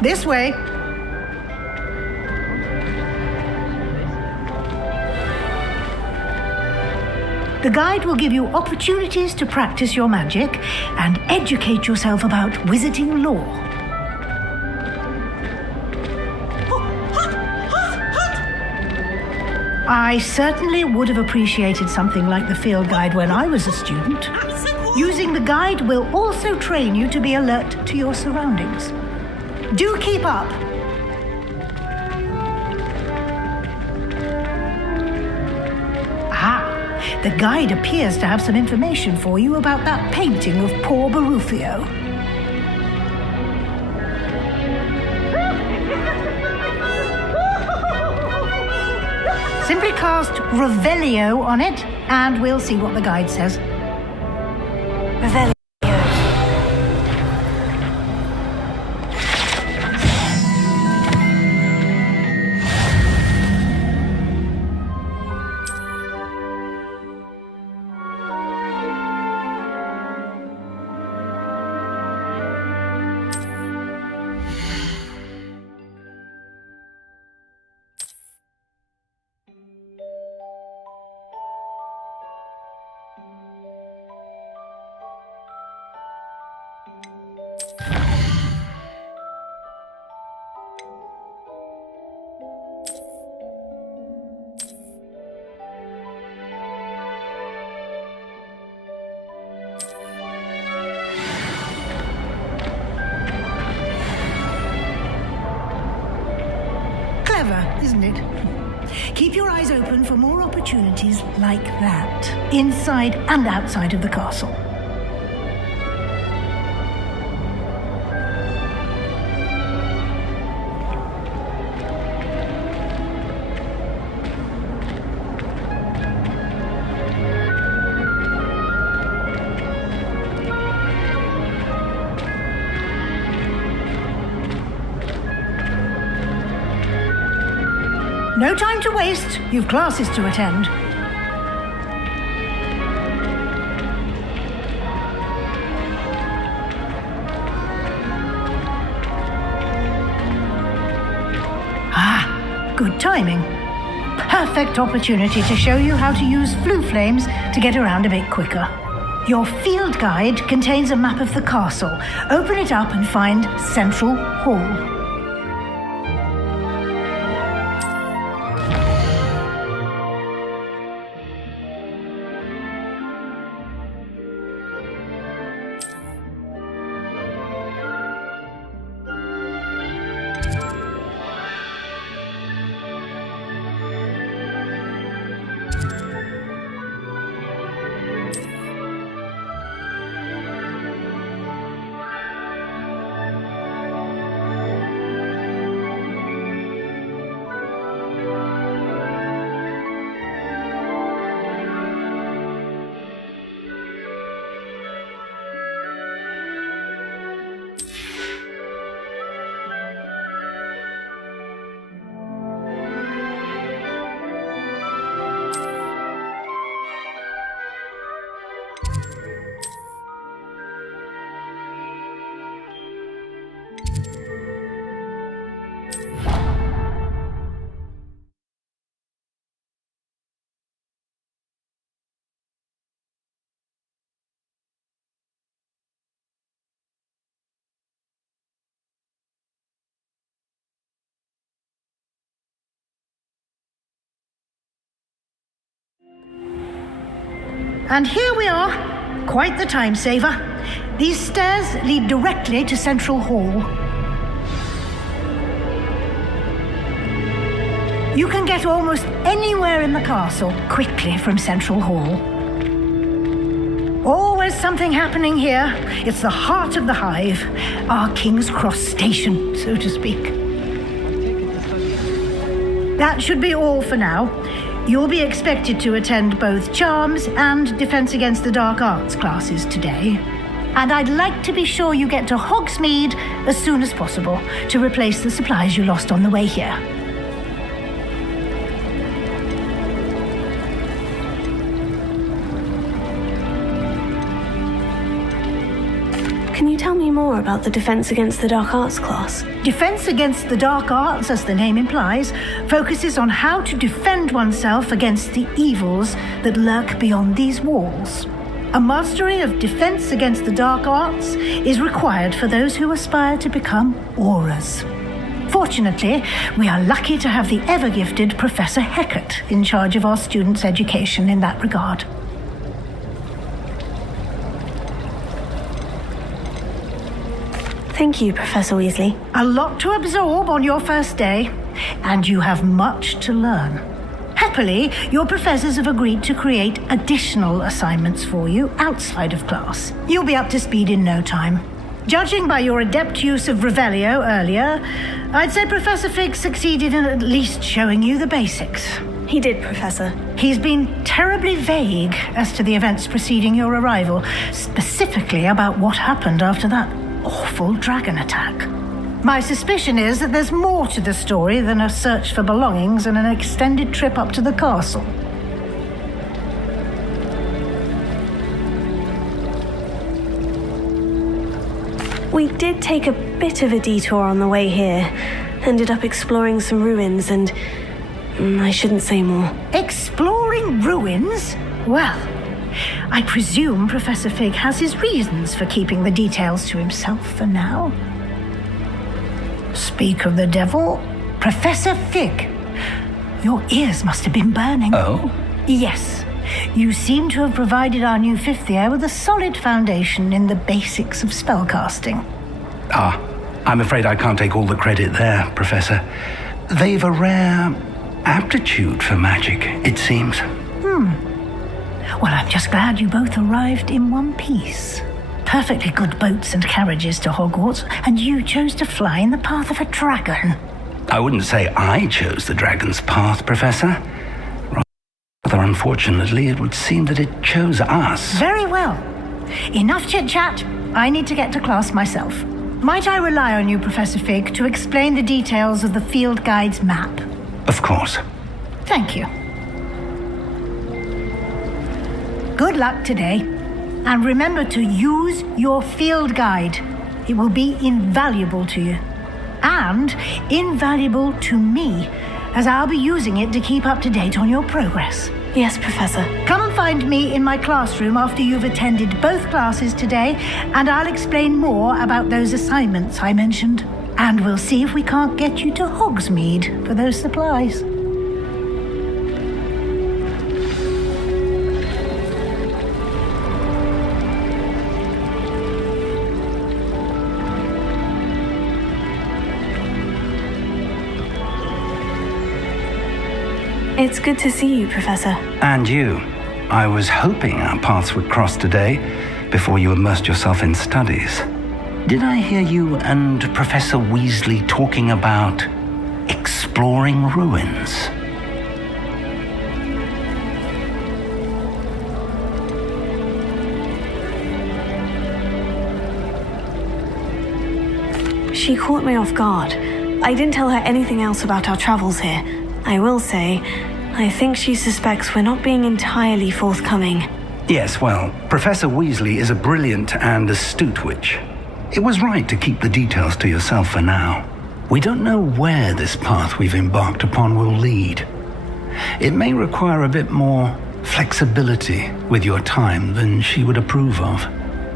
This way. The guide will give you opportunities to practice your magic and educate yourself about wizarding lore. I certainly would have appreciated something like the field guide when I was a student. Using the guide will also train you to be alert to your surroundings. Do keep up. The guide appears to have some information for you about that painting of poor Barufio. Simply cast Revelio on it, and we'll see what the guide says. Revelio. Isn't it? Keep your eyes open for more opportunities like that, inside and outside of the castle. No time to waste. You've classes to attend. Good timing. Perfect opportunity to show you how to use flue flames to get around a bit quicker. Your field guide contains a map of the castle. Open it up and find Central Hall. And here we are. Quite the time saver. These stairs lead directly to Central Hall. You can get almost anywhere in the castle quickly from Central Hall. Always something happening here. It's the heart of the hive, our King's Cross station, so to speak. That should be all for now. You'll be expected to attend both Charms and Defense Against the Dark Arts classes today. And I'd like to be sure you get to Hogsmeade as soon as possible to replace the supplies you lost on the way here. Can you tell me me more about the Defense Against the Dark Arts class? Defense Against the Dark Arts, as the name implies, focuses on how to defend oneself against the evils that lurk beyond these walls. A mastery of Defense Against the Dark Arts is required for those who aspire to become auras. Fortunately, we are lucky to have the ever-gifted Professor Hecat in charge of our students' education in that regard. Thank you, Professor Weasley. A lot to absorb on your first day, and you have much to learn. Happily, your professors have agreed to create additional assignments for you outside of class. You'll be up to speed in no time. Judging by your adept use of Revelio earlier, I'd say Professor Fig succeeded in at least showing you the basics. He did, Professor. He's been terribly vague as to the events preceding your arrival, specifically about what happened after that awful dragon attack. My suspicion is that there's more to the story than a search for belongings and an extended trip up to the castle. We did take a bit of a detour on the way here. Ended up exploring some ruins and... I shouldn't say more. Exploring ruins? Well, I presume Professor Fig has his reasons for keeping the details to himself for now. Speak of the devil, Professor Fig. Your ears must have been burning. Oh? Yes. You seem to have provided our new fifth year with a solid foundation in the basics of spellcasting. I'm afraid I can't take all the credit there, Professor. They've a rare aptitude for magic, it seems. Well, I'm just glad you both arrived in one piece. Perfectly good boats and carriages to Hogwarts, and you chose to fly in the path of a dragon. I wouldn't say I chose the dragon's path, Professor. Rather unfortunately, it would seem that it chose us. Very well. Enough chit-chat. I need to get to class myself. Might I rely on you, Professor Fig, to explain the details of the field guide's map? Of course. Thank you. Good luck today. And remember to use your field guide. It will be invaluable to you. And invaluable to me, as I'll be using it to keep up to date on your progress. Yes, Professor. Come and find me in my classroom after you've attended both classes today, and I'll explain more about those assignments I mentioned. And we'll see if we can't get you to Hogsmeade for those supplies. It's good to see you, Professor. And you. I was hoping our paths would cross today, before you immersed yourself in studies. Did I hear you and Professor Weasley talking about exploring ruins? She caught me off guard. I didn't tell her anything else about our travels here. I will say, I think she suspects we're not being entirely forthcoming. Yes, well, Professor Weasley is a brilliant and astute witch. It was right to keep the details to yourself for now. We don't know where this path we've embarked upon will lead. It may require a bit more flexibility with your time than she would approve of.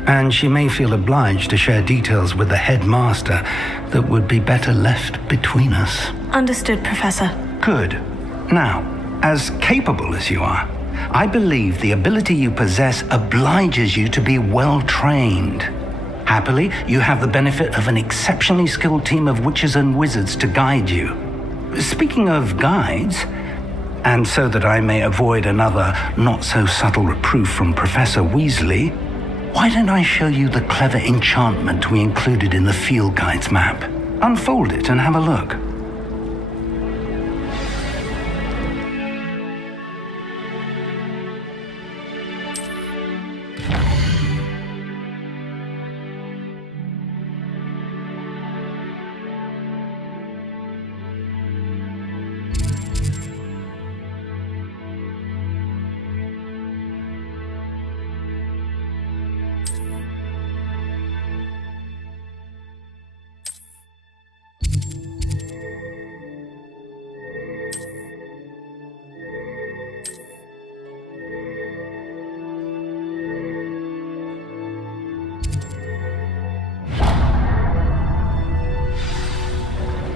And she may feel obliged to share details with the headmaster that would be better left between us. Understood, Professor. Good. Now, as capable as you are, I believe the ability you possess obliges you to be well-trained. Happily, you have the benefit of an exceptionally skilled team of witches and wizards to guide you. Speaking of guides, and so that I may avoid another not-so-subtle reproof from Professor Weasley, why don't I show you the clever enchantment we included in the field guide's map? Unfold it and have a look.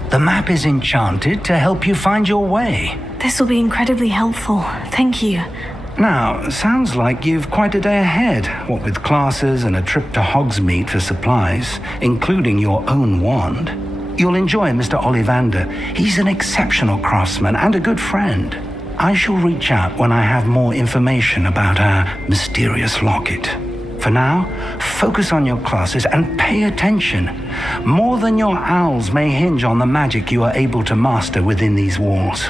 The map is enchanted to help you find your way. This will be incredibly helpful. Thank you. Now, sounds like you've quite a day ahead, what with classes and a trip to Hogsmeade for supplies, including your own wand. You'll enjoy Mr. Ollivander. He's an exceptional craftsman and a good friend. I shall reach out when I have more information about our mysterious locket. For now, focus on your classes and pay attention. More than your owls may hinge on the magic you are able to master within these walls.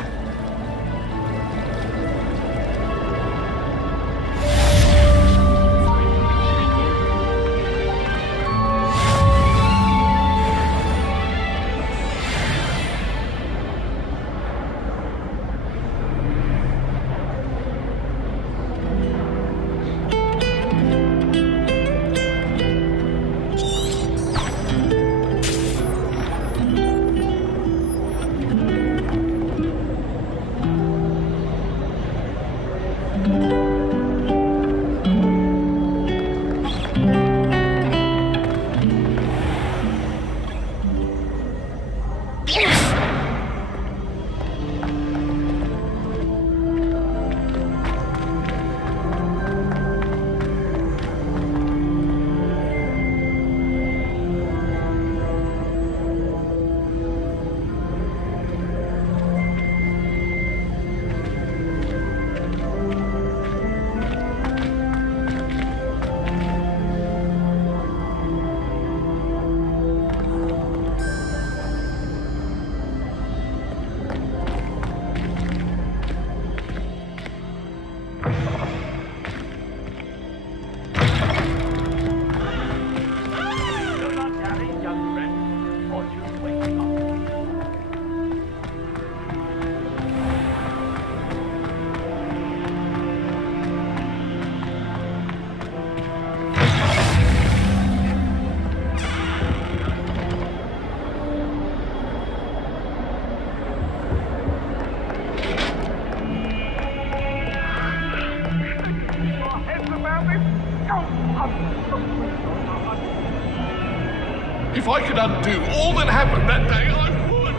If I could undo all that happened that day, I would.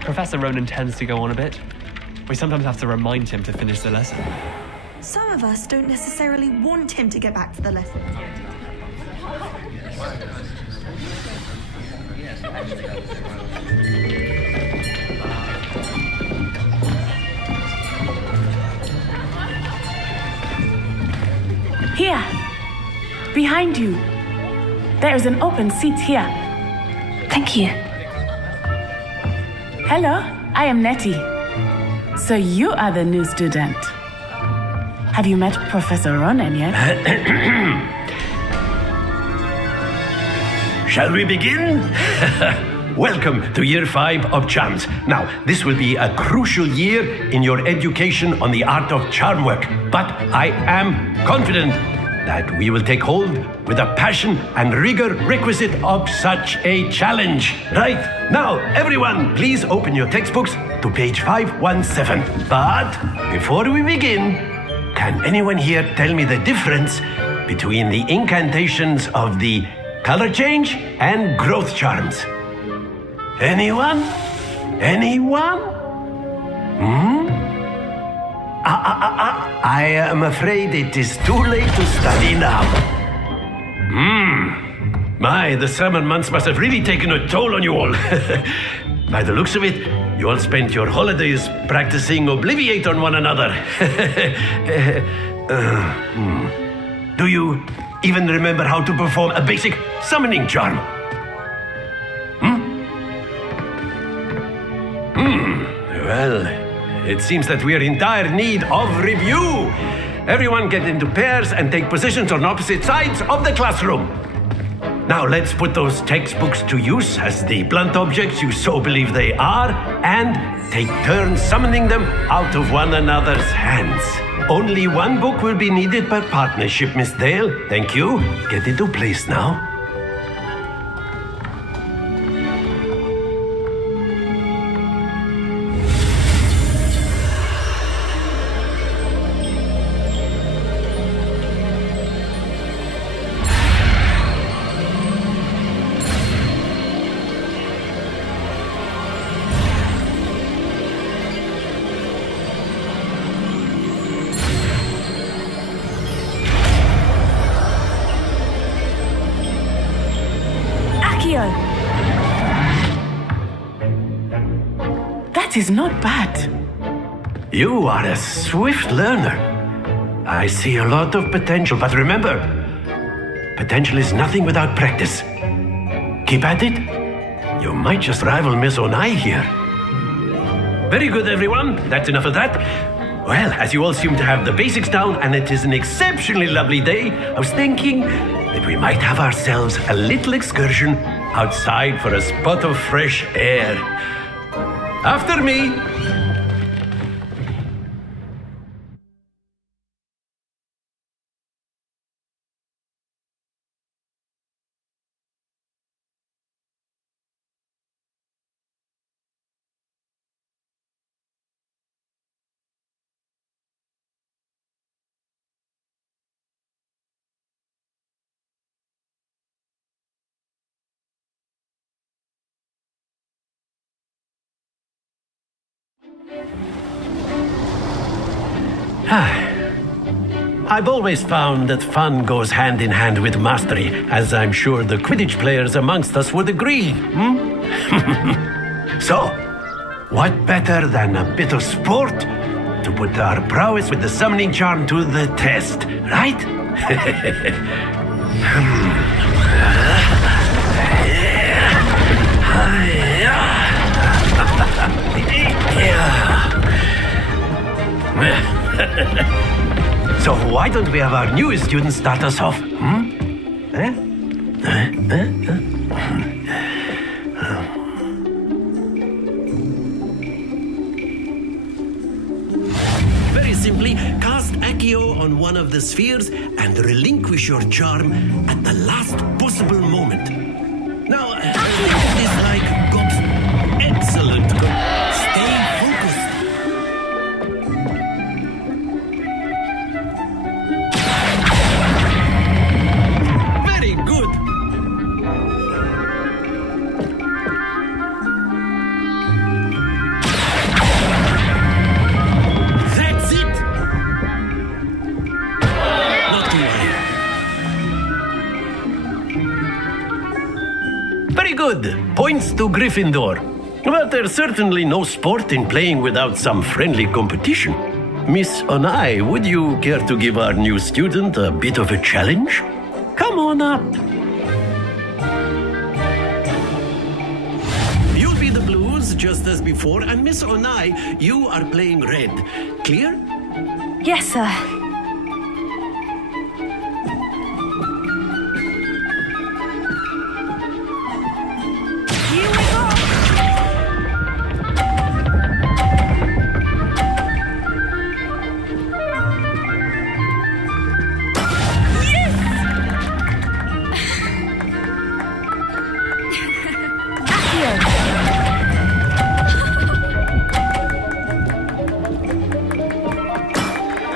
Professor Ronan tends to go on a bit. We sometimes have to remind him to finish the lesson. Some of us don't necessarily want him to get back to the lesson. Here, behind you. There is an open seat here. Thank you. Hello, I am Nettie. So you are the new student. Have you met Professor Ronan yet? Shall we begin? Welcome to Year 5 of Charms. Now, this will be a crucial year in your education on the art of charm work, but I am confident that we will take hold with the passion and rigor requisite of such a challenge. Right, now, everyone, please open your textbooks to page 517. But before we begin, can anyone here tell me the difference between the incantations of the color change and growth charms? Anyone? Anyone? I am afraid it is too late to study now. My, the summer months must have really taken a toll on you all. By the looks of it, you all spent your holidays practicing Obliviate on one another. Do you even remember how to perform a basic summoning charm? Well, it seems that we are in dire need of review. Everyone get into pairs and take positions on opposite sides of the classroom. Now let's put those textbooks to use as the blunt objects you so believe they are, and take turns summoning them out of one another's hands. Only one book will be needed per partnership, Miss Dale. Thank you. Get into place now. That is not bad. You are a swift learner. I see a lot of potential, but remember, potential is nothing without practice. Keep at it. You might just rival Miss Onai here. Very good, everyone. That's enough of that. Well, as you all seem to have the basics down, and it is an exceptionally lovely day, I was thinking that we might have ourselves a little excursion outside for a spot of fresh air. After me. I've always found that fun goes hand in hand with mastery, as I'm sure the Quidditch players amongst us would agree. So, what better than a bit of sport to put our prowess with the summoning charm to the test, right? So why don't we have our newest student start us off? Very simply, cast Accio on one of the spheres and relinquish your charm at the last possible moment. Now, think of this like God's excellent. Stay focused. Very good. That's it. Not too high. Very good. Points to Gryffindor. But there's certainly no sport in playing without some friendly competition. Miss Onai, would you care to give our new student a bit of a challenge? Come on up. You'll be the blues just as before, and Miss Onai, you are playing red. Clear? Yes, sir.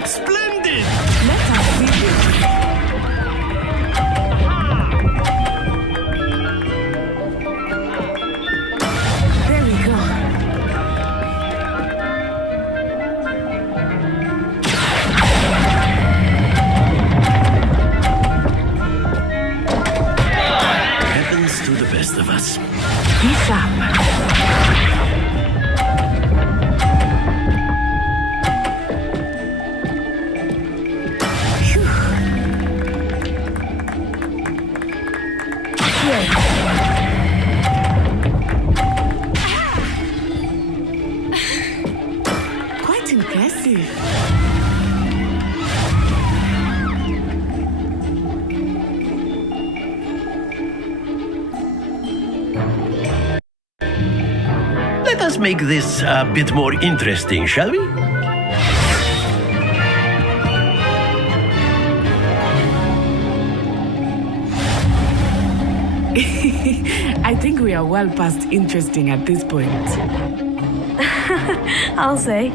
Splendid! That's impressive. Let us make this a bit more interesting, shall we? I think we are well past interesting at this point. I'll say.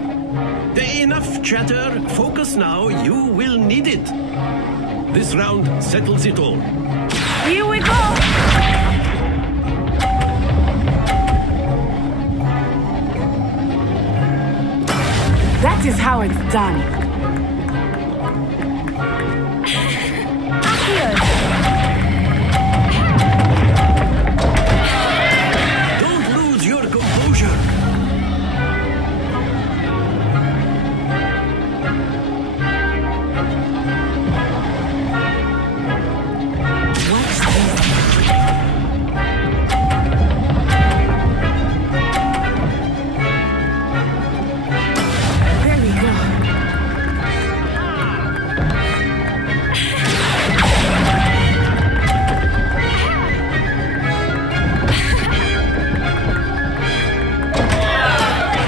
Enough chatter. Focus now. You will need it. This round settles it all. Here we go! That is how it's done. Don't lose your composure. There we go.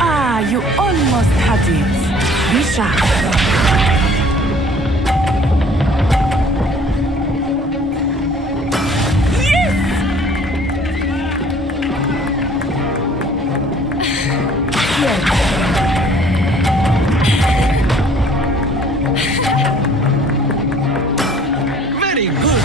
Ah, you almost had it. Be sharp. Very good.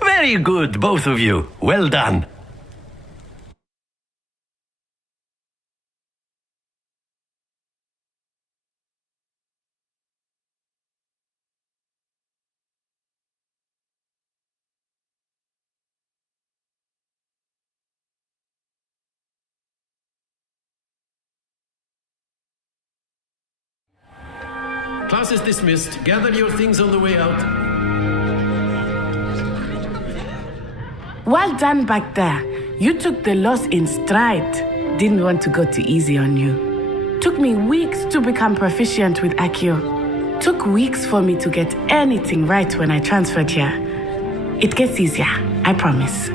Very good, both of you. Well done. Class is dismissed. Gather your things on the way out. Well done back there. You took the loss in stride. Didn't want to go too easy on you. Took me weeks to become proficient with Accio. Took weeks for me to get anything right when I transferred here. It gets easier, I promise.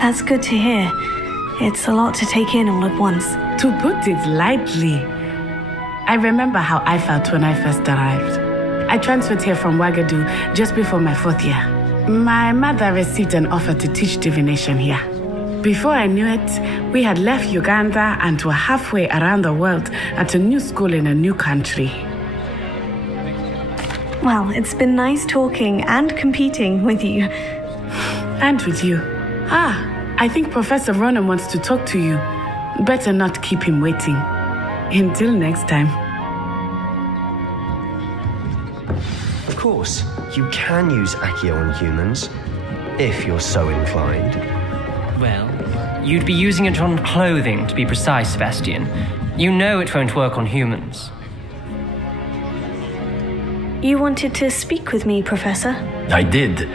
That's good to hear. It's a lot to take in all at once. To put it lightly, I remember how I felt when I first arrived. I transferred here from Wagadu just before my 4th year. My mother received an offer to teach divination here. Before I knew it, we had left Uganda and were halfway around the world at a new school in a new country. Well, it's been nice talking and competing with you. And with you. I think Professor Ronan wants to talk to you. Better not keep him waiting. Until next time. Of course, you can use Accio on humans, if you're so inclined. Well, you'd be using it on clothing, to be precise, Sebastian. You know it won't work on humans. You wanted to speak with me, Professor? I did.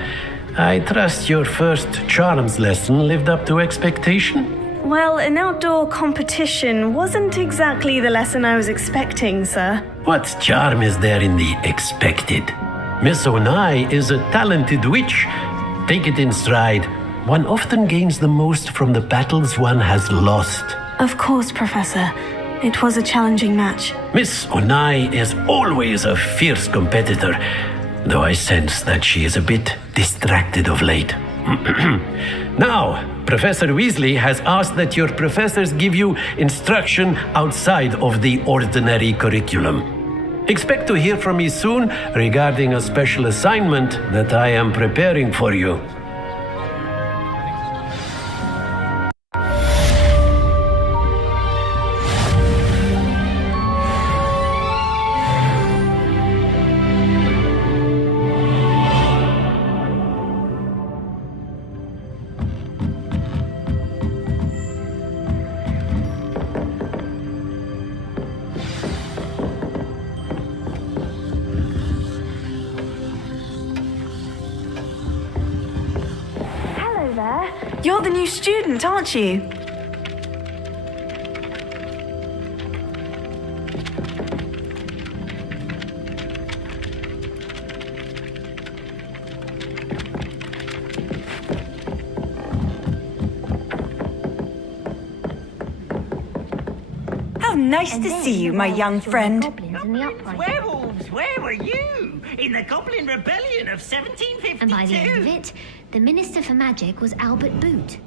I trust your first charms lesson lived up to expectation? Well, an outdoor competition wasn't exactly the lesson I was expecting, sir. What charm is there in the expected? Miss Onai is a talented witch. Take it in stride. One often gains the most from the battles one has lost. Of course, Professor. It was a challenging match. Miss Onai is always a fierce competitor, though I sense that she is a bit distracted of late. Now, Professor Weasley has asked that your professors give you instruction outside of the ordinary curriculum. Expect to hear from me soon regarding a special assignment that I am preparing for you. You're the new student, aren't you? How nice to see you, my young friend. Werewolves, where were you? In the Goblin Rebellion of 1752. And by the end of it, the Minister for Magic was Albert Boot.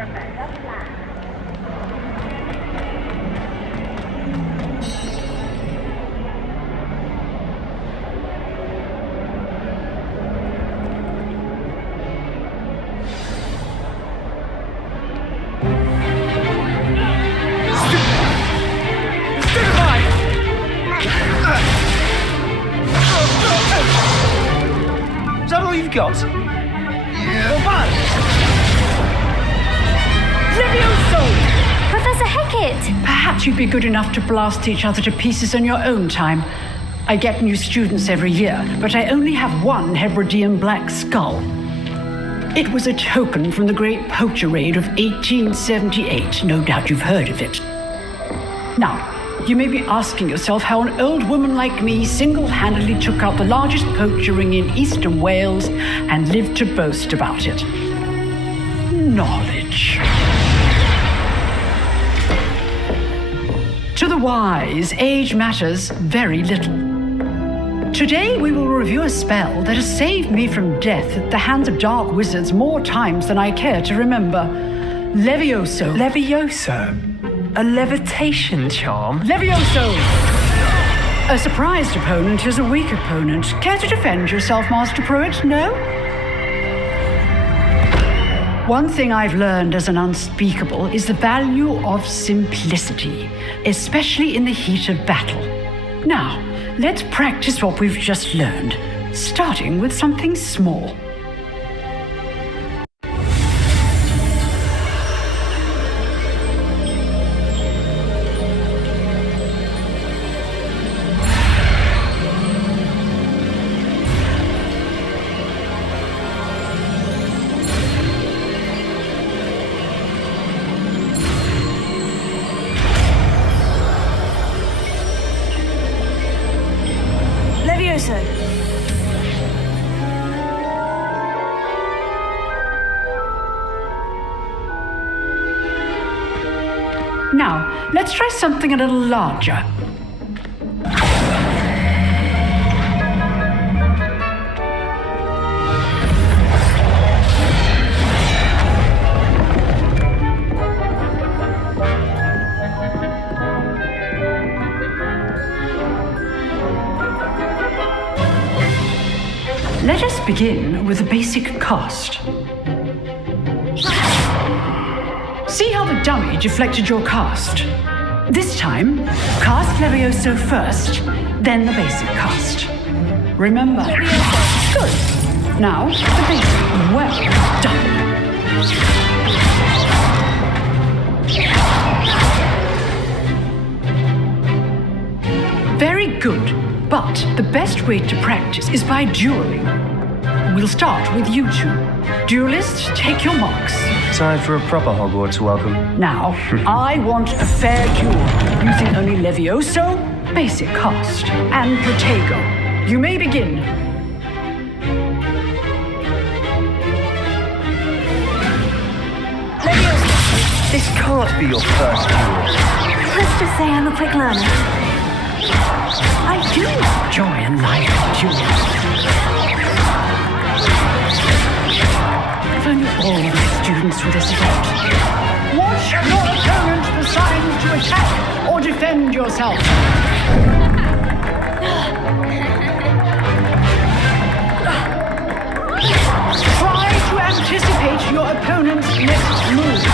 Is that all you've got? Professor Hecat! Perhaps you'd be good enough to blast each other to pieces on your own time. I get new students every year, but I only have one Hebridean black skull. It was a token from the Great Poacher Raid of 1878. No doubt you've heard of it. Now, you may be asking yourself how an old woman like me single-handedly took out the largest poacher ring in eastern Wales and lived to boast about it. Knowledge. To the wise, age matters very little. Today we will review a spell that has saved me from death at the hands of dark wizards more times than I care to remember. Levioso. Levioso? A levitation charm? Levioso! A surprised opponent is a weak opponent. Care to defend yourself, Master Pruitt? No? One thing I've learned as an unspeakable is the value of simplicity, especially in the heat of battle. Now, let's practice what we've just learned, starting with something small. Now, let's try something a little larger. Let us begin with the basic cast. See how the dummy deflected your cast? This time, cast Levioso first, then the basic cast. Remember. Good. Now, the basic. Well done. Very good. But the best way to practice is by dueling. We'll start with you two. Duelists, take your marks. Time for a proper Hogwarts welcome. Now, I want a fair duel, using only Levioso, basic cast, and Protego. You may begin. Levioso! This can't be your first duel. Let's just say I'm a quick learner. I do enjoy a life duel. If only all of the students were this adept. Watch your opponent decide to attack or defend yourself. Try to anticipate your opponent's next move.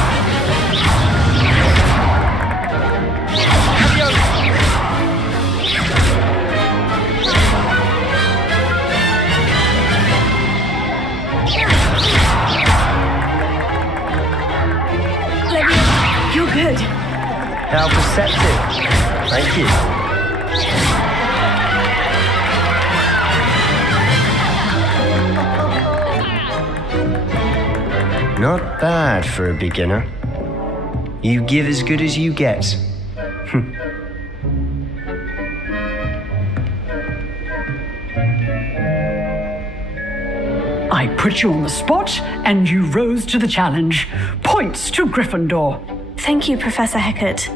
You're good. How perceptive. Thank you. Not bad for a beginner. You give as good as you get. I put you on the spot, and you rose to the challenge. Points to Gryffindor. Thank you, Professor Hecat.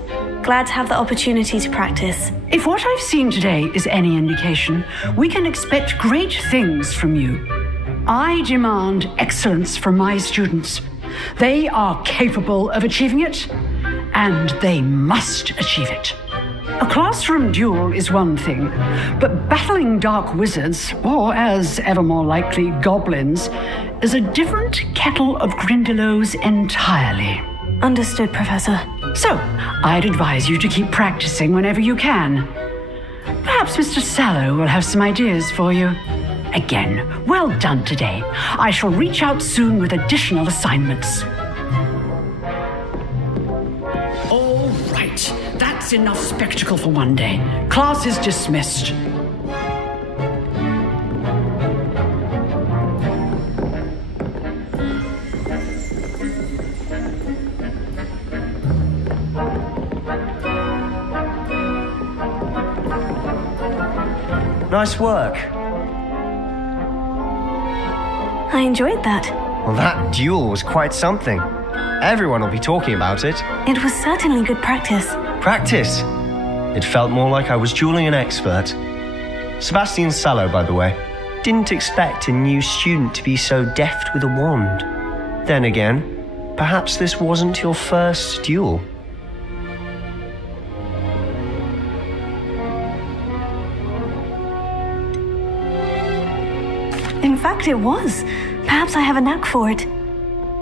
Glad to have the opportunity to practice. If what I've seen today is any indication, we can expect great things from you. I demand excellence from my students. They are capable of achieving it, and they must achieve it. A classroom duel is one thing, but battling dark wizards, or as ever more likely, goblins, is a different kettle of grindylows entirely. Understood, Professor. So, I'd advise you to keep practicing whenever you can. Perhaps Mr. Sallow will have some ideas for you. Again, well done today. I shall reach out soon with additional assignments. All right, that's enough spectacle for one day. Class is dismissed. Nice work. I enjoyed that. Well, that duel was quite something. Everyone will be talking about it. It was certainly good practice. Practice? It felt more like I was dueling an expert. Sebastian Sallow, by the way. Didn't expect a new student to be so deft with a wand. Then again, perhaps this wasn't your first duel. In fact, it was. Perhaps I have a knack for it.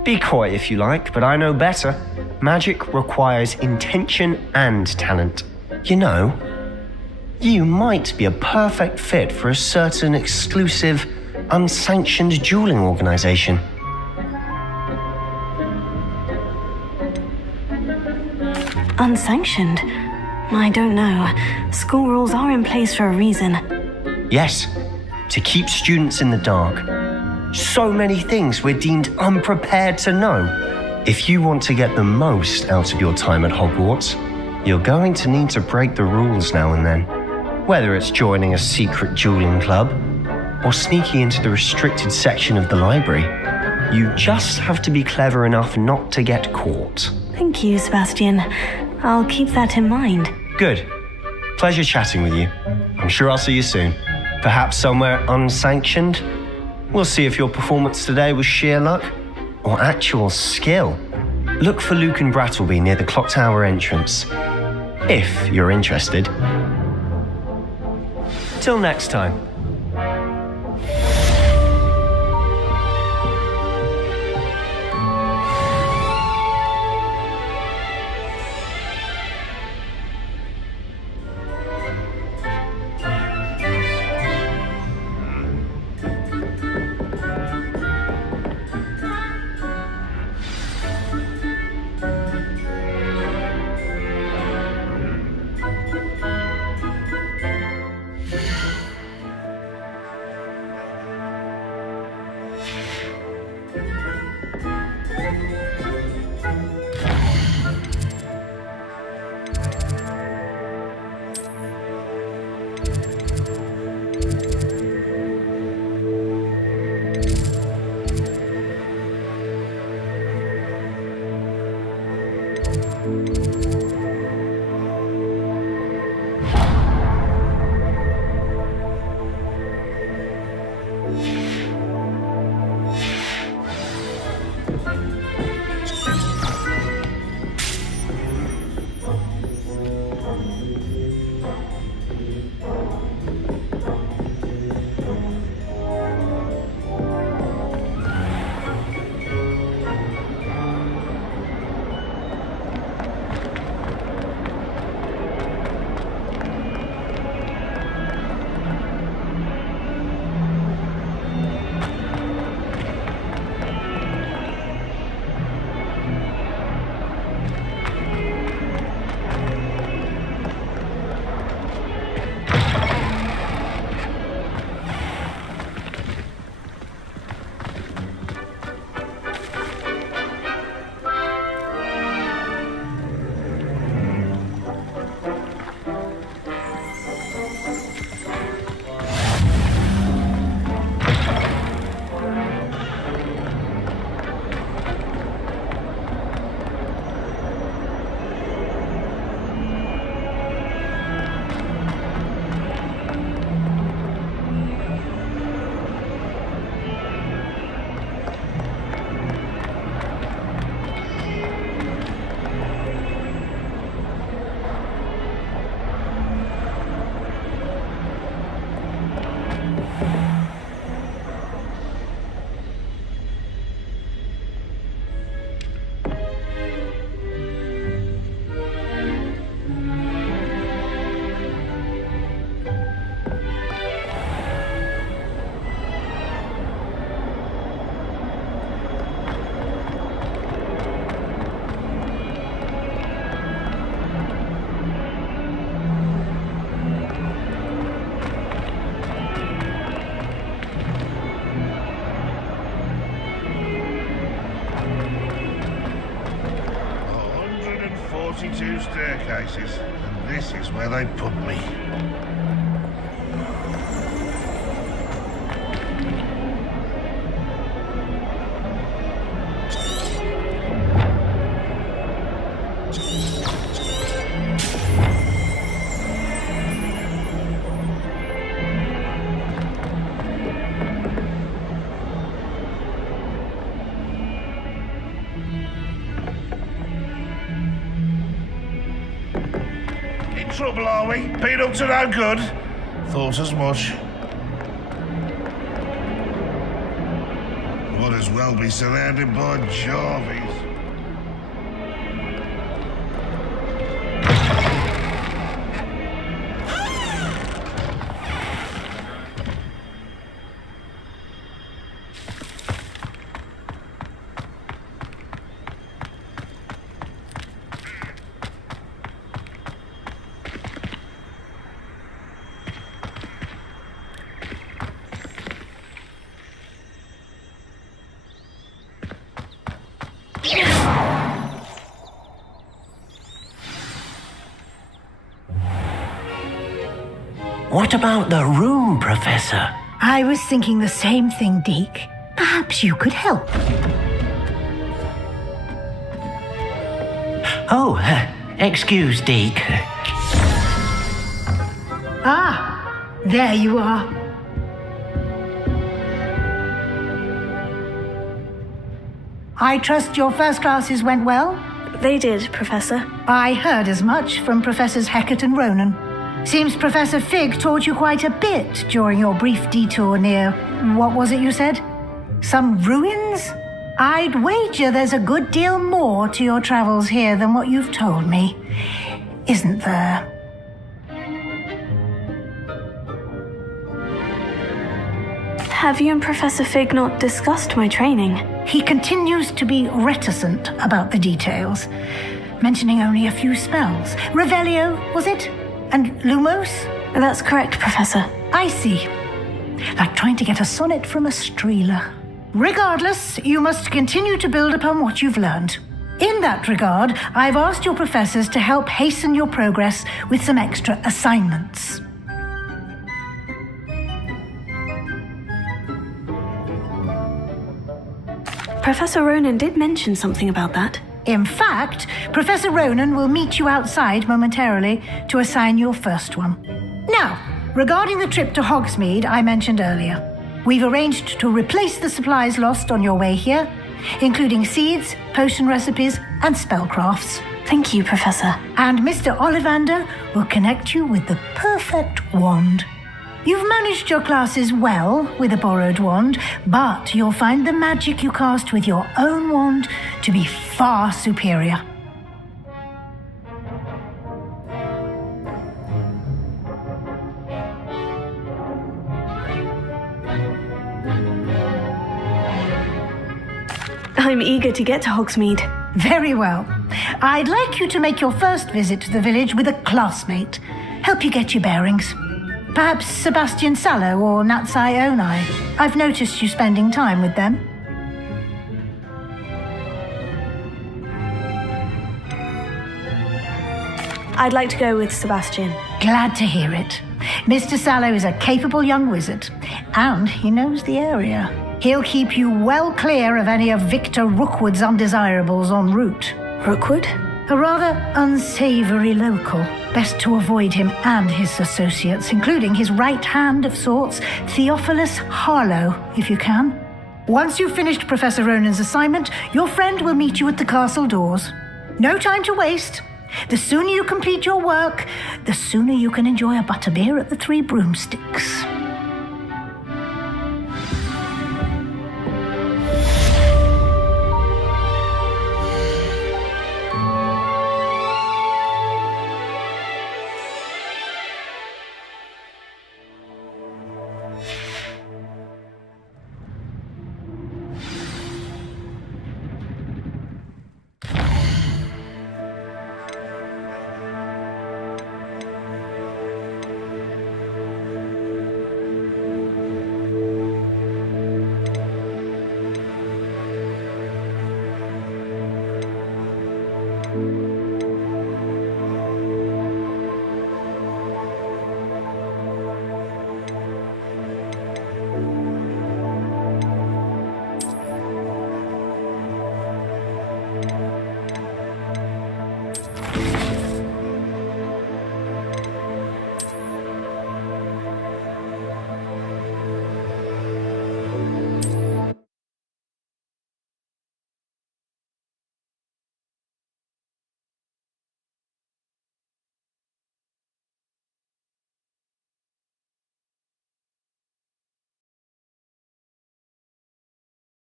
Be coy if you like, but I know better. Magic requires intention and talent. You know, you might be a perfect fit for a certain exclusive, unsanctioned dueling organization. Unsanctioned? I don't know. School rules are in place for a reason. Yes, to keep students in the dark. So many things we're deemed unprepared to know. If you want to get the most out of your time at Hogwarts, you're going to need to break the rules now and then. Whether it's joining a secret dueling club or sneaking into the restricted section of the library, you just have to be clever enough not to get caught. Thank you, Sebastian. I'll keep that in mind. Good. Pleasure chatting with you. I'm sure I'll see you soon. Perhaps somewhere unsanctioned? We'll see if your performance today was sheer luck or actual skill. Look for Luke and Brattleby near the clock tower entrance, if you're interested. Till next time. 42 staircases, and this is where they put me. Trouble, are we? Been up to no good? Thought as much. Would as well be surrounded by Jarvies. What about the room, Professor? I was thinking the same thing, Deke. Perhaps you could help. Oh, excuse, Deke. Ah, there you are. I trust your first classes went well? They did, Professor. I heard as much from Professors Hecat and Ronan. Seems Professor Fig taught you quite a bit during your brief detour near... what was it you said? Some ruins? I'd wager there's a good deal more to your travels here than what you've told me. Isn't there? Have you and Professor Fig not discussed my training? He continues to be reticent about the details, mentioning only a few spells. Revelio, was it? And Lumos? That's correct, Professor. I see. Like trying to get a sonnet from a streeler. Regardless, you must continue to build upon what you've learned. In that regard, I've asked your professors to help hasten your progress with some extra assignments. Professor Ronan did mention something about that. In fact, Professor Ronan will meet you outside momentarily to assign your first one. Now, regarding the trip to Hogsmeade I mentioned earlier, we've arranged to replace the supplies lost on your way here, including seeds, potion recipes, and spellcrafts. Thank you, Professor. And Mr. Ollivander will connect you with the perfect wand. You've managed your classes well with a borrowed wand, but you'll find the magic you cast with your own wand to be far superior. I'm eager to get to Hogsmeade. Very well. I'd like you to make your first visit to the village with a classmate. Help you get your bearings. Perhaps Sebastian Sallow or Natsai Onai. I've noticed you spending time with them. I'd like to go with Sebastian. Glad to hear it. Mr. Sallow is a capable young wizard, and he knows the area. He'll keep you well clear of any of Victor Rookwood's undesirables en route. Rookwood? A rather unsavory local. Best to avoid him and his associates, including his right hand of sorts, Theophilus Harlow, if you can. Once you've finished Professor Ronan's assignment, your friend will meet you at the castle doors. No time to waste. The sooner you complete your work, the sooner you can enjoy a butterbeer at the Three Broomsticks. you.